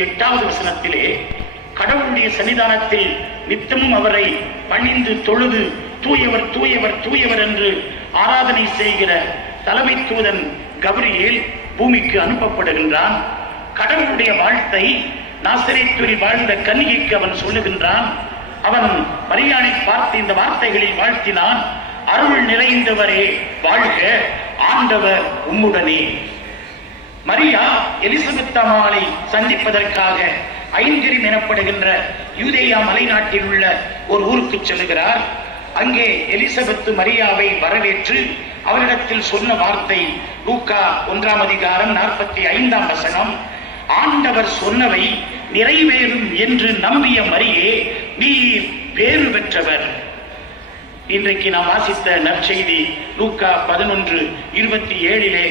28வது வசனத்திலே கடவுளுடைய சன்னிதானத்தில் நித்தமும் அவரை பணிந்து தொழுது தூயவர் தூயவர் தூயவர் என்று ஆராதனை செய்கிற தலைமை தூதன் கபிரியேல் பூமிக்கு அனுப்பப்படுகின்றான். கடவுளுடைய வாழ்த்தை நாசரேத்தில் வாழ்ந்த கன்னிகைக்கு அவன் சொல்லுகின்றான். அவன் மரியாதை பார்த்து இந்த வார்த்தைகளில் வாழ்த்தினான், அருள் நிறைந்தவரே வாழ்க, ஆண்டவர் உம்முடனே. மரியா எலிசபெத் அம்மாளை சந்திப்பதற்காக ஐங்கரிம் எனப்படுகின்ற யூதேயா மலைநாட்டில் உள்ள ஒரு ஊருக்கு செல்லுகிறார். அங்கே எலிசபெத் மரியாவை வரவேற்று அவரிடத்தில் சொன்ன வார்த்தை லூக்கா 1ஆம் அதிகாரம் 45ஆம் வசனம், ஆண்டவர் சொன்னவை நிறைவேறும் என்று நம்பிய மரியே நீர் பேறு பெற்றவர். இன்றைக்கு நாம் வாசித்த நற்செய்தி லூக்கா 11:27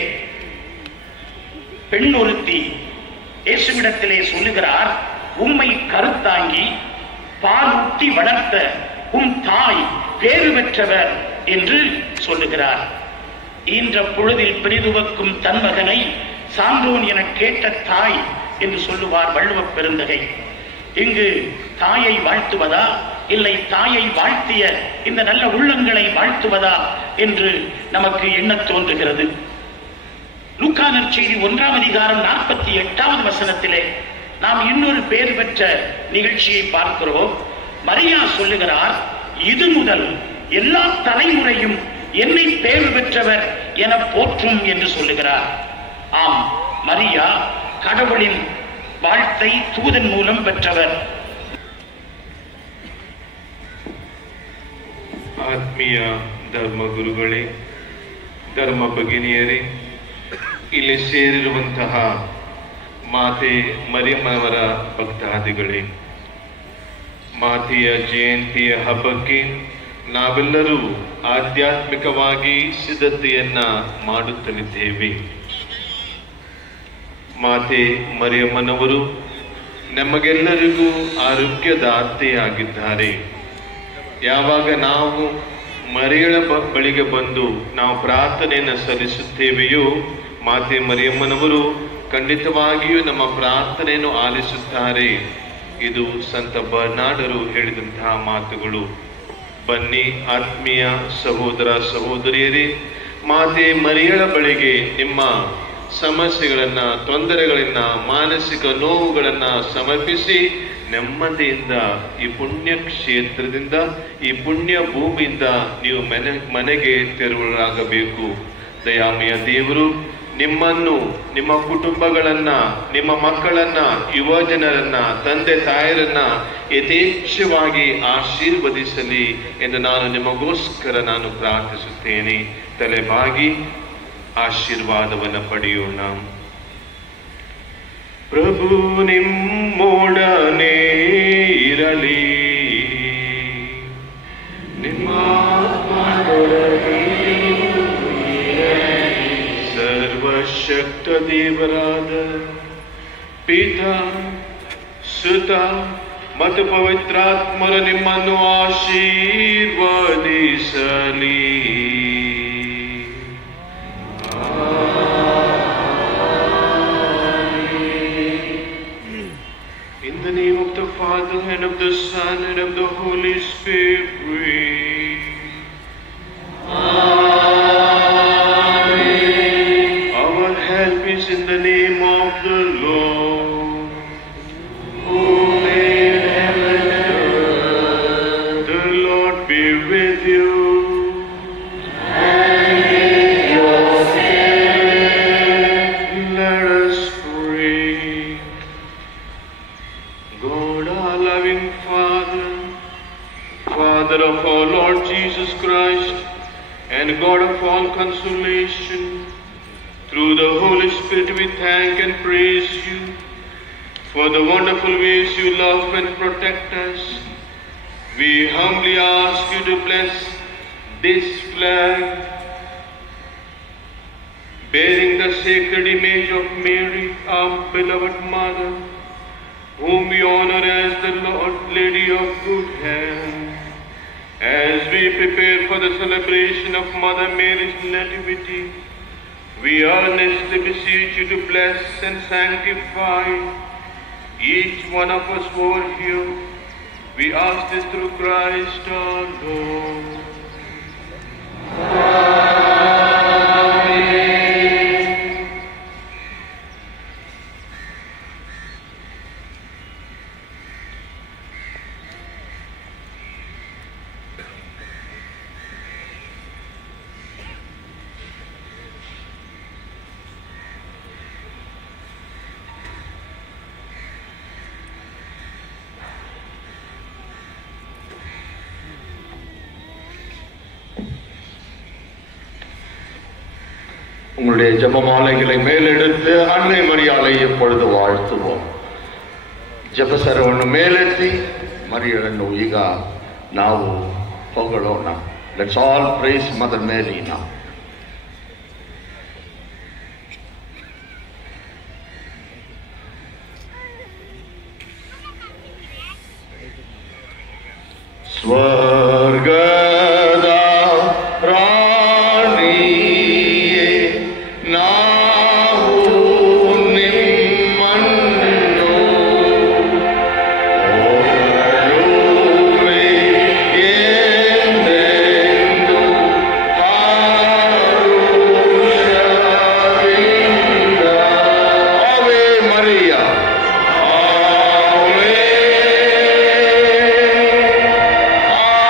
பெண் ஒருத்தி இயேசுவிடத்திலே சொல்லுகிறார், உம்மை கருத்தாங்கி பாலூட்டி வளர்த்த உம் தாய் பேறு பெற்றவர் என்று சொல்லுகிறார். ஈன்ற பொழுதில் பெரிதுவக்கும் தன் மகனை சான்றோன் என கேட்ட தாய் என்று சொல்லுவார் வள்ளுவ பெருந்தகை. இங்கு தாயை வாழ்த்துவதா இல்லை தாயை வாழ்த்திய இந்த நல்ல உள்ளங்களை வாழ்த்துவதா என்று நமக்கு எண்ண தோன்றுகிறது. லூக்கா நற்செய்தி 1ஆம் அதிகாரம் 48வது வசனத்திலே நாம் இன்னொரு பேர் பெற்ற நிகழ்ச்சியை பார்க்கிறோம். மரியா சொல்லுகிறார், இது முதல் எல்லா தலைமுறையும் என்னை பேறு பெற்றவர் என போற்றும் என்று சொல்லுகிறார். ஆம், மரியா கடவுளின் வாழ்த்தை தூதன் மூலம் பெற்றவர். ಆತ್ಮೀಯ ಧರ್ಮಗುರುಗಳೇ, ಧರ್ಮ ಭಗಿನಿಯರೇ, ಇಲ್ಲಿ ಸೇರಿರುವಂತಹ ಮಾತೆ ಮರಿಯಮ್ಮನವರ ಭಕ್ತಾದಿಗಳೇ, ಮಾತೆಯ ಜಯಂತಿಯ ಹಬ್ಬಕ್ಕೆ ನಾವೆಲ್ಲರೂ ಆಧ್ಯಾತ್ಮಿಕವಾಗಿ ಸಿದ್ಧತೆಯನ್ನ ಮಾಡುತ್ತಲಿದ್ದೇವೆ. ಮಾತೆ ಮರಿಯಮ್ಮನವರು ನಮಗೆಲ್ಲರಿಗೂ ಆರೋಗ್ಯದಾತೆಯಾಗಿದ್ದಾರೆ. ಯಾವಾಗ ನಾವು ಮರಿಯಳ ಬಳಿಗೆ ಬಂದು ನಾವು ಪ್ರಾರ್ಥನೆಯನ್ನು ಸಲ್ಲಿಸುತ್ತೇವೆಯೋ ಮಾತೆ ಮರಿಯಮ್ಮನವರು ಖಂಡಿತವಾಗಿಯೂ ನಮ್ಮ ಪ್ರಾರ್ಥನೆಯನ್ನು ಆಲಿಸುತ್ತಾರೆ. ಇದು ಸಂತ ಬರ್ನಾಡರು ಹೇಳಿದಂತಹ ಮಾತುಗಳು. ಬನ್ನಿ ಆತ್ಮೀಯ ಸಹೋದರ ಸಹೋದರಿಯರೇ, ಮಾತೆ ಮರಿಯಳ ಬಳಿಗೆ ನಿಮ್ಮ ಸಮಸ್ಯೆಗಳನ್ನ, ತೊಂದರೆಗಳನ್ನ, ಮಾನಸಿಕ ನೋವುಗಳನ್ನ ಸಮರ್ಪಿಸಿ ನೆಮ್ಮದಿಯಿಂದ ಈ ಪುಣ್ಯ ಕ್ಷೇತ್ರದಿಂದ, ಈ ಪುಣ್ಯ ಭೂಮಿಯಿಂದ ನೀವು ಮನೆಗೆ ತೆರಳಾಗಬೇಕು. ದಯಾಮಯ ದೇವರು ನಿಮ್ಮನ್ನು, ನಿಮ್ಮ ಕುಟುಂಬಗಳನ್ನ, ನಿಮ್ಮ ಮಕ್ಕಳನ್ನ, ಯುವ ಜನರನ್ನ, ತಂದೆ ತಾಯರನ್ನ ಯಥೇಚ್ಛವಾಗಿ ಆಶೀರ್ವದಿಸಲಿ ಎಂದು ನಾನು ನಿಮಗೋಸ್ಕರ ನಾನು ಪ್ರಾರ್ಥಿಸುತ್ತೇನೆ. ತಲೆಬಾಗಿ ಆಶೀರ್ವಾದವನ್ನು ಪಡೆಯೋಣ. ಪ್ರಭು ನಿಮ್ಮೊಡನೆ ಇರಲಿ, ನಿಮ್ಮ ಸರ್ವಶಕ್ತ ದೇವರಾದ ಪಿತಾ, ಸುತ ಮತ್ತು ಪವಿತ್ರಾತ್ಮರ ನಿಮ್ಮನ್ನು ಆಶೀರ್ವದಿಸಲಿ. In the name of the Father, and of the Son, and of the Holy Spirit. Amen. Our help is in the name of the Lord, who made heaven and earth. The Lord be with you. And with your spirit. Let us pray. God, our loving Father, Father of our Lord Jesus Christ, and God of all consolation, through the Holy Spirit we thank and praise you for the wonderful ways you love and protect us. We humbly ask you to bless this flag bearing the sacred image of Mary, our beloved Mother, whom we honor as the Lord Lady of Good Health. As we prepare for the celebration of Mother Mary's Nativity, we earnestly beseech you to bless and sanctify each one of us over here. We ask this through Christ our Lord. உங்களுடைய ஜெபமாலைகளை மேலெடுத்து அன்னை மரியாதை எப்பொழுது வாழ்த்துவோம். ಜಪಸರವನ್ನು ಮೇಲೆತ್ತಿ ಮರಿಯಳನ್ನು ಈಗ ನಾವು ಹೊಗಳೋಣ. Let's all praise mother Mary now. ಸ್ವರ್ಗದ ರಾಣಿಯೇ ನಾವು ನಿಮ್ಮನ್ನು ಹೊಗಳುವೆ ಎಂದೆಂದು ಹರುಷದಿಂದ. ಆವೆ ಮರಿಯ, ಆವೆ, ಆವೆ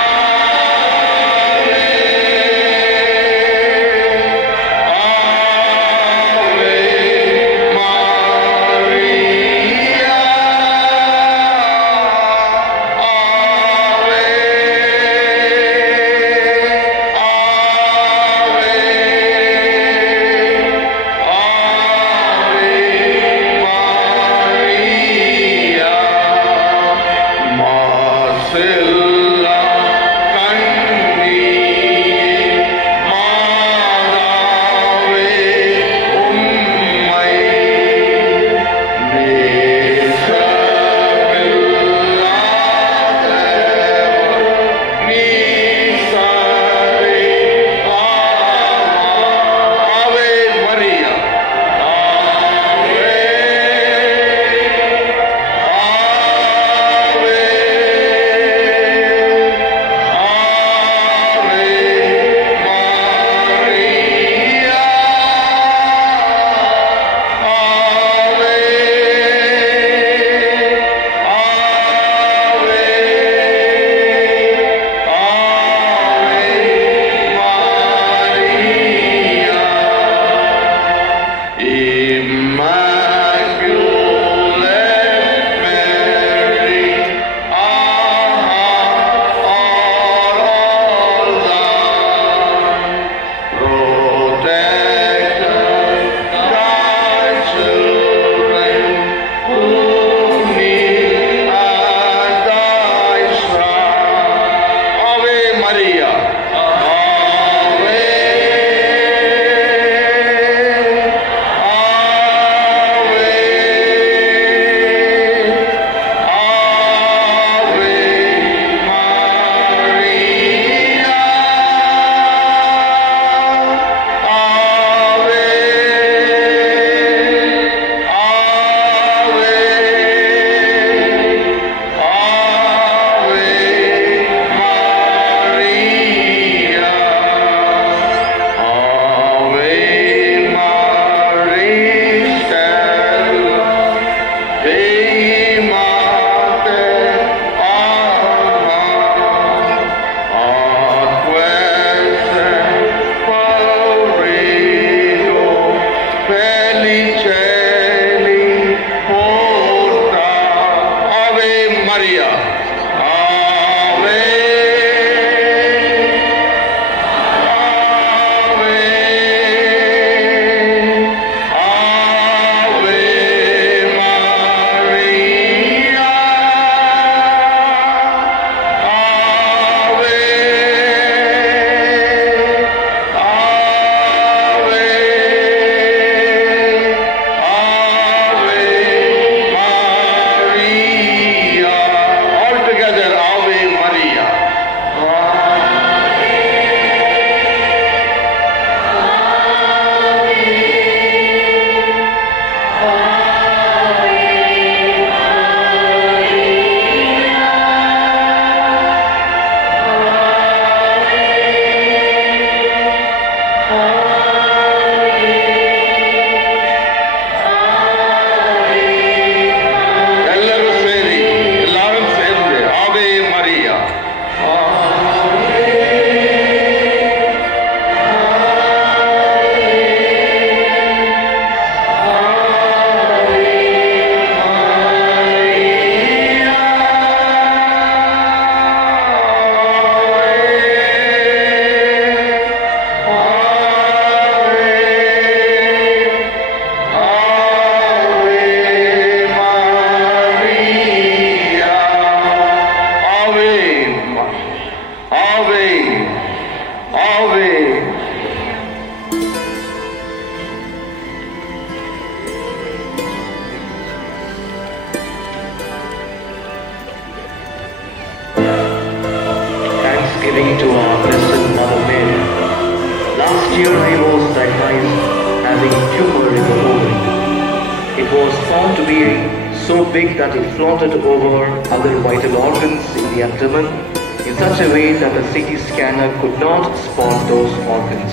tumor in the ovary. It was found to be so big that it flaunted over other vital organs in the abdomen in such a way that the CT scanner could not spot those organs.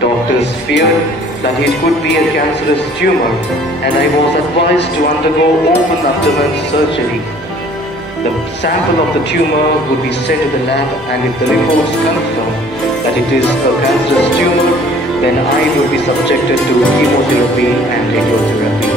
Doctors feared that it could be a cancerous tumor, and I was advised to undergo open abdomen surgery. The sample of the tumor would be sent to the lab, and if the reports confirm that it is a cancerous tumor, then I would be subjected to chemotherapy and radiotherapy.